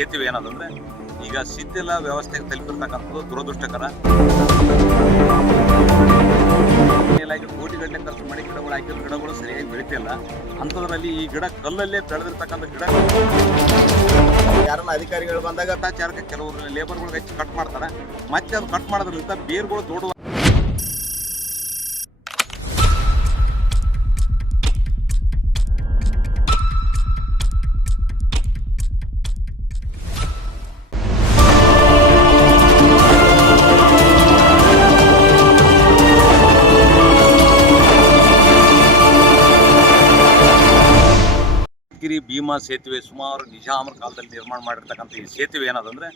ಸೇತುವೆ ಏನದಂದ್ರೆ ಈಗ ಶಿಥಿಲ ವ್ಯವಸ್ಥೆಗೆ ತಲುಪಿರ್ತಕ್ಕಂಥದ್ದು ದುರದೃಷ್ಟಕರ. ಕೋಟಿಗಟ್ಟಲೆ ಖರ್ಚು ಮಾಡಿ ಗಿಡಗಳು ಹಾಕಿರೋ ಗಿಡಗಳು ಸರಿಯಾಗಿ ಬೆಳಿತಿಲ್ಲ. ಅಂಥದ್ರಲ್ಲಿ ಈ ಗಿಡ ಕಲ್ಲಲ್ಲೇ ಬೆಳೆದಿರ್ತಕ್ಕಂಥ ಗಿಡ ಯಾರನ್ನ ಅಧಿಕಾರಿಗಳು ಬಂದಾಗ ಭ್ರಷ್ಟಾಚಾರಕ್ಕೆ ಕೆಲವರು ಲೇಬರ್ಗಳಿಗೆ ಹೆಚ್ಚು ಕಟ್ ಮಾಡ್ತಾರೆ. ಮತ್ತೆ ಅದು ಕಟ್ ಮಾಡೋದ್ರಿಂದ ಬೇರ್ಗಳು ದೊಡ್ಡ ಭೀಮಾ ಸೇತುವೆ ಸುಮಾರು ನಿಜಾಮರ ಕಾಲದಲ್ಲಿ ನಿರ್ಮಾಣ ಮಾಡಿರ್ತಕ್ಕಂಥ ಈ ಸೇತುವೆ ಏನದಂದ್ರೆ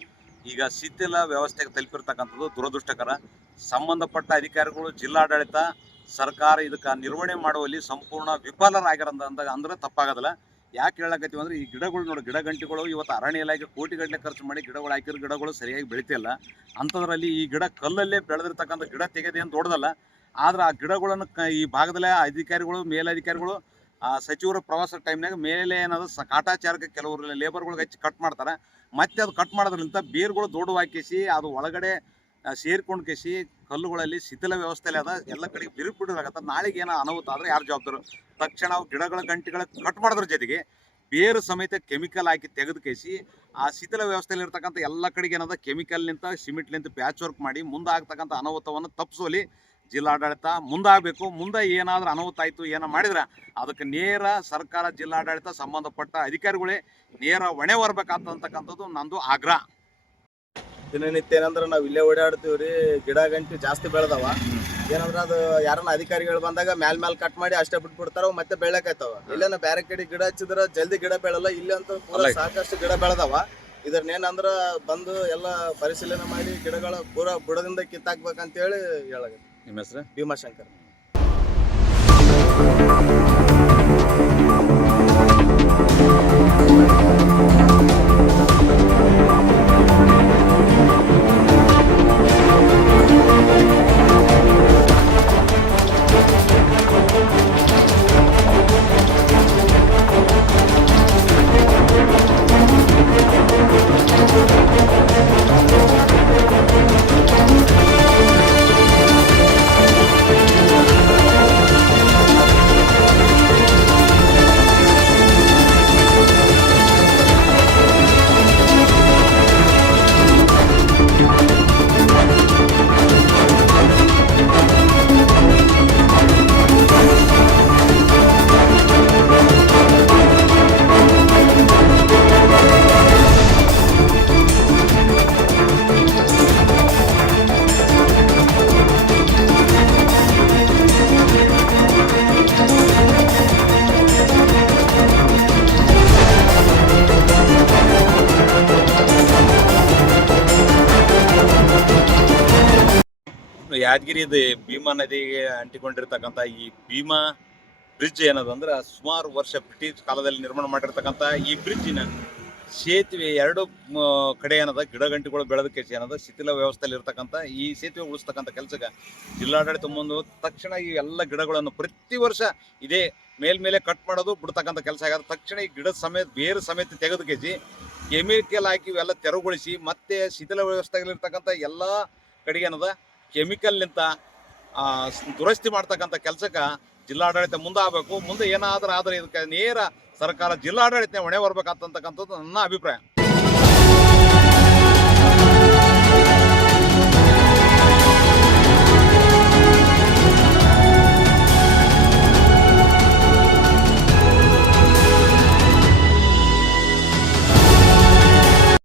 ಈಗ ಶಿಥಿಲ ವ್ಯವಸ್ಥೆಗೆ ತಲುಪಿರ್ತಕ್ಕಂಥದ್ದು ದುರದೃಷ್ಟಕರ. ಸಂಬಂಧಪಟ್ಟ ಅಧಿಕಾರಿಗಳು, ಜಿಲ್ಲಾಡಳಿತ, ಸರ್ಕಾರ ಇದಕ್ಕೆ ನಿರ್ವಹಣೆ ಮಾಡುವಲ್ಲಿ ಸಂಪೂರ್ಣ ವಿಫಲರಾಗಿರೋದಂದಾಗ ಅಂದ್ರೆ ತಪ್ಪಾಗೋದಿಲ್ಲ. ಯಾಕೆ ಹೇಳಕತ್ತೀವಿ ಅಂದ್ರೆ ಈ ಗಿಡಗಳು ನೋಡಿ, ಗಿಡ ಗಂಟಿಗಳು ಇವತ್ತು ಅರಣ್ಯ ಇಲಾಖೆ ಕೋಟಿಗಟ್ಟಲೆ ಖರ್ಚು ಮಾಡಿ ಗಿಡಗಳು ಹಾಕಿರೋ ಗಿಡಗಳು ಸರಿಯಾಗಿ ಬೆಳಿತಿಲ್ಲ. ಅಂಥದ್ರಲ್ಲಿ ಈ ಗಿಡ ಕಲ್ಲಲ್ಲೇ ಬೆಳೆದಿರ್ತಕ್ಕಂಥ ಗಿಡ ತೆಗೆದೇನು ದೊಡ್ಡದಲ್ಲ. ಆದ್ರೆ ಆ ಗಿಡಗಳನ್ನು ಈ ಭಾಗದಲ್ಲೇ ಅಧಿಕಾರಿಗಳು, ಮೇಲಧಿಕಾರಿಗಳು, ಸಚಿವರ ಪ್ರವಾಸ ಟೈಮ್ನಾಗ ಮೇಲೆ ಏನದು ಕಾಟಾಚಾರಕ್ಕೆ ಕೆಲವರು ಲೇಬರ್ಗಳಿಗೆ ಹೆಚ್ಚು ಕಟ್ ಮಾಡ್ತಾರೆ. ಮತ್ತೆ ಅದು ಕಟ್ ಮಾಡೋದ್ರಿಂದ ಬೇರ್ಗಳು ದೊಡ್ಡವಾಕಿಸಿ ಅದು ಒಳಗಡೆ ಸೇರ್ಕೊಂಡು ಕೇಸಿ ಕಲ್ಲುಗಳಲ್ಲಿ ಶಿಥಿಲ ವ್ಯವಸ್ಥೆಯಲ್ಲಿ ಅದ ಎಲ್ಲ ಕಡೆಗೆ ಬಿರುಬಿಡೋದಾಗತ್ತೆ. ನಾಳೆಗೆ ಏನೋ ಅನಾಹುತ ಆದರೆ ಯಾರು ಜವಾಬ್ದಾರು? ತಕ್ಷಣ ಅವು ಗಿಡಗಳ ಗಂಟೆಗಳ ಕಟ್ ಮಾಡೋದ್ರ ಜೊತೆಗೆ ಬೇರು ಸಮೇತ ಕೆಮಿಕಲ್ ಹಾಕಿ ತೆಗೆದು ಕೇಸಿ ಆ ಶಿಥಿಲ ವ್ಯವಸ್ಥೆಯಲ್ಲಿ ಇರ್ತಕ್ಕಂಥ ಎಲ್ಲ ಕಡೆಗೆ ಏನದ ಕೆಮಿಕಲ್ನಿಂದ ಸಿಮೆಂಟ್ಲಿಂತ ಪ್ಯಾಚ್ ವರ್ಕ್ ಮಾಡಿ ಮುಂದಾಗ್ತಕ್ಕಂಥ ಅನಾಹುತವನ್ನು ತಪ್ಪಿಸೋಲಿ ಜಿಲ್ಲಾಡಳಿತ ಮುಂದಾಗಬೇಕು. ಮುಂದೆ ಏನಾದರೂ ಅನಾಹುತ ಆಯಿತು ಏನೋ ಮಾಡಿದ್ರೆ ಅದಕ್ಕೆ ನೇರ ಸರ್ಕಾರ, ಜಿಲ್ಲಾಡಳಿತ, ಸಂಬಂಧಪಟ್ಟ ಅಧಿಕಾರಿಗಳೇ ನೇರ ಹೊಣೆ ಹೊರಬೇಕಾಗ್ತಕ್ಕಂಥದ್ದು ನಂದು ಆಗ್ರಹ. ದಿನನಿತ್ಯ ಏನಂದ್ರೆ ನಾವು ಇಲ್ಲೇ ಓಡಾಡ್ತೀವಿ ರೀ, ಗಿಡ ಗಂಟಿ ಜಾಸ್ತಿ ಬೆಳೆದವ. ಏನಂದ್ರೆ ಅದು ಯಾರನ್ನ ಅಧಿಕಾರಿಗಳು ಬಂದಾಗ ಮ್ಯಾಲ್ ಕಟ್ ಮಾಡಿ ಅಷ್ಟೇ ಬಿಟ್ಬಿಡ್ತಾರ, ಮತ್ತೆ ಬೆಳಕಾಯ್ತವ. ಇಲ್ಲೇನ ಬೇರೆ ಕಡೆ ಗಿಡ ಹಚ್ಚಿದ್ರೆ ಜಲ್ದಿ ಗಿಡ ಬೆಳಲ್ಲ. ಇಲ್ಲಿ ಅಂತೂ ಪೂರ ಸಾಕಷ್ಟು ಗಿಡ ಬೆಳೆದವ. ಇದನ್ನೇನಂದ್ರ ಬಂದು ಎಲ್ಲ ಪರಿಶೀಲನೆ ಮಾಡಿ ಗಿಡಗಳ ಪೂರ ಬುಡದಿಂದ ಕಿತ್ತಾಕ್ಬೇಕಂತೇಳಿ ಹೇಳಾಗುತ್ತೆ. ನಿಮ್ಮ ಹೆಸರು? ಭೀಮಾಶಂಕರ್. ಯಾದಗಿರಿದು ಭೀಮಾ ನದಿಗೆ ಅಂಟಿಕೊಂಡಿರ್ತಕ್ಕಂಥ ಈ ಭೀಮಾ ಬ್ರಿಡ್ಜ್ ಏನದಂದ್ರೆ ಸುಮಾರು ವರ್ಷ ಬ್ರಿಟಿಷ್ ಕಾಲದಲ್ಲಿ ನಿರ್ಮಾಣ ಮಾಡಿರ್ತಕ್ಕಂಥ ಈ ಬ್ರಿಡ್ಜಿನ ಸೇತುವೆ ಎರಡು ಕಡೆ ಏನದ ಗಿಡ ಗಂಟಿಗಳು ಬೆಳೆದಕ್ಕೆ ಏನದ ಶಿಥಿಲ ವ್ಯವಸ್ಥೆಯಲ್ಲಿ ಇರ್ತಕ್ಕಂಥ ಈ ಸೇತುವೆ ಉಳಿಸ್ತಕ್ಕಂಥ ಕೆಲಸಕ್ಕೆ ಜಿಲ್ಲಾಡಳಿತ ಮುಂದೆ ತಕ್ಷಣ ಈ ಎಲ್ಲ ಗಿಡಗಳನ್ನು ಪ್ರತಿ ವರ್ಷ ಇದೇ ಮೇಲ್ಮೇಲೆ ಕಟ್ ಮಾಡೋದು ಬಿಡ್ತಕ್ಕಂಥ ಕೆಲಸ ಆಗೋದು. ತಕ್ಷಣ ಈ ಗಿಡದ ಸಮೇತ ಬೇರು ಸಮೇತ ತೆಗೆದು ಕೇಸಿ ಕೆಮಿಕಲ್ ಹಾಕಿ ಇವೆಲ್ಲ ತೆರವುಗೊಳಿಸಿ ಮತ್ತೆ ಶಿಥಿಲ ವ್ಯವಸ್ಥೆಯಲ್ಲಿರ್ತಕ್ಕಂಥ ಎಲ್ಲ ಕಡೆಗೆ ಏನದ ಕೆಮಿಕಲ್ನಿಂದ ದುರಸ್ತಿ ಮಾಡ್ತಕ್ಕಂಥ ಕೆಲಸಕ್ಕೆ ಜಿಲ್ಲಾಡಳಿತ ಮುಂದಾಗಬೇಕು. ಮುಂದೆ ಏನಾದರೂ ಆದರೆ ಇದಕ್ಕೆ ನೇರ ಸರ್ಕಾರ, ಜಿಲ್ಲಾಡಳಿತ ಹೊಣೆ ಹೊರಬೇಕಾಗ್ತಕ್ಕಂಥದ್ದು ನನ್ನ ಅಭಿಪ್ರಾಯ.